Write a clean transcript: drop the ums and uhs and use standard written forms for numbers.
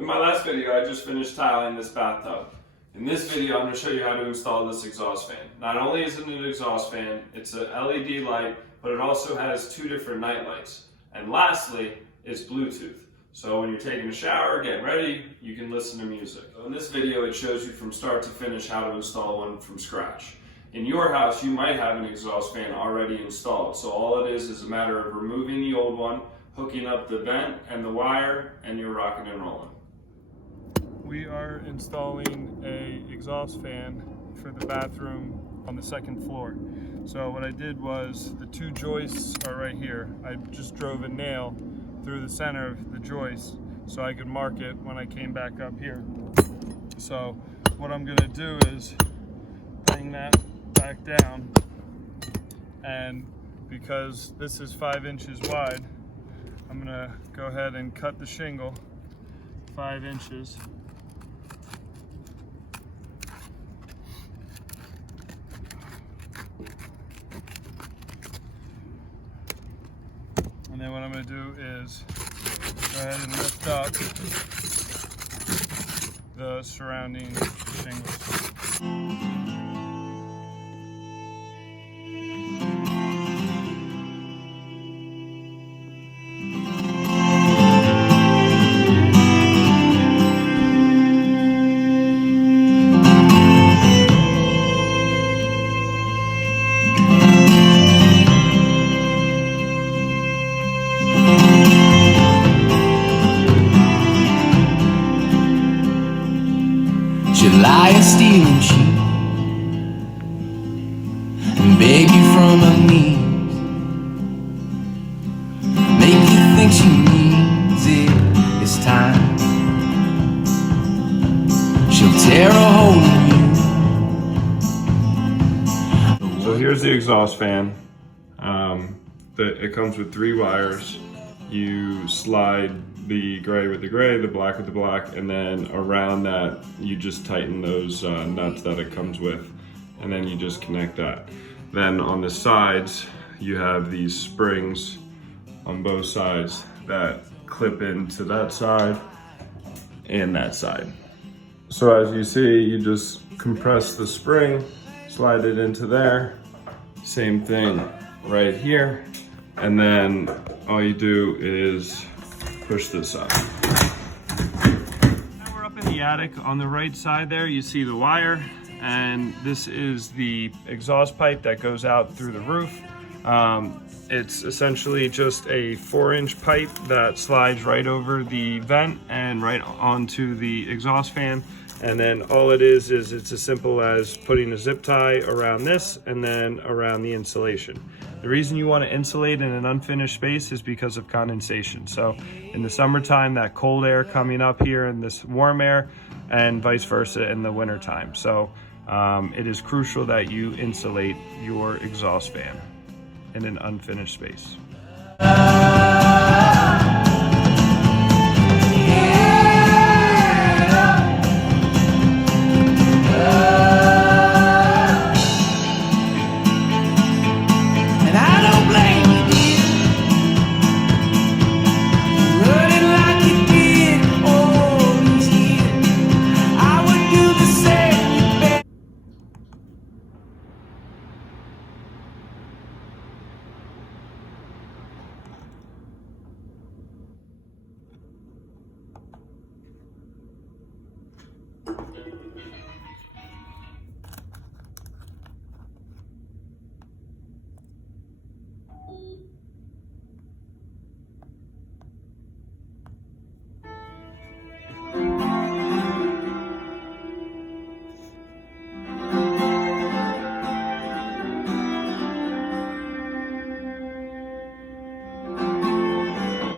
In my last video, I just finished tiling this bathtub. In this video, I'm going to show you how to install this exhaust fan. Not only is it an exhaust fan, it's an LED light, but it also has two different night lights. And lastly, it's Bluetooth. So when you're taking a shower, getting ready, you can listen to music. So in this video, it shows you from start to finish how to install one from scratch. In your house, you might have an exhaust fan already installed. So all it is a matter of removing the old one, hooking up the vent and the wire, and you're rocking and rolling. We are installing a exhaust fan for the bathroom on the second floor. So what I did was, the two joists are right here. I just drove a nail through the center of the joist so I could mark it when I came back up here. So what I'm gonna do is bring that back down, and because this is 5 inches wide, I'm gonna go ahead and cut the shingle 5 inches. And then what I'm going to do is go ahead and lift up the surrounding shingles. Lie a stealing sheep and beg you from her knees, make you think she needs it this time. She'll tear a hole in you. So here's the exhaust fan. It comes with 3 wires. You slide the gray with the gray, the black with the black, and then around that you just tighten those nuts that it comes with, and then you just connect that. Then on the sides you have these springs on both sides that clip into that side and that side. So as you see, you just compress the spring, slide it into there, same thing right here, and then all you do is push this up. Now we're up in the attic. On the right side there, you see the wire, and this is the exhaust pipe that goes out through the roof. It's essentially just a 4-inch pipe that slides right over the vent and right onto the exhaust fan. And then all it is it's as simple as putting a zip tie around this and then around the insulation. The reason you want to insulate in an unfinished space is because of condensation. So in the summertime, that cold air coming up here and this warm air, and vice versa in the wintertime. So it is crucial that you insulate your exhaust fan in an unfinished space.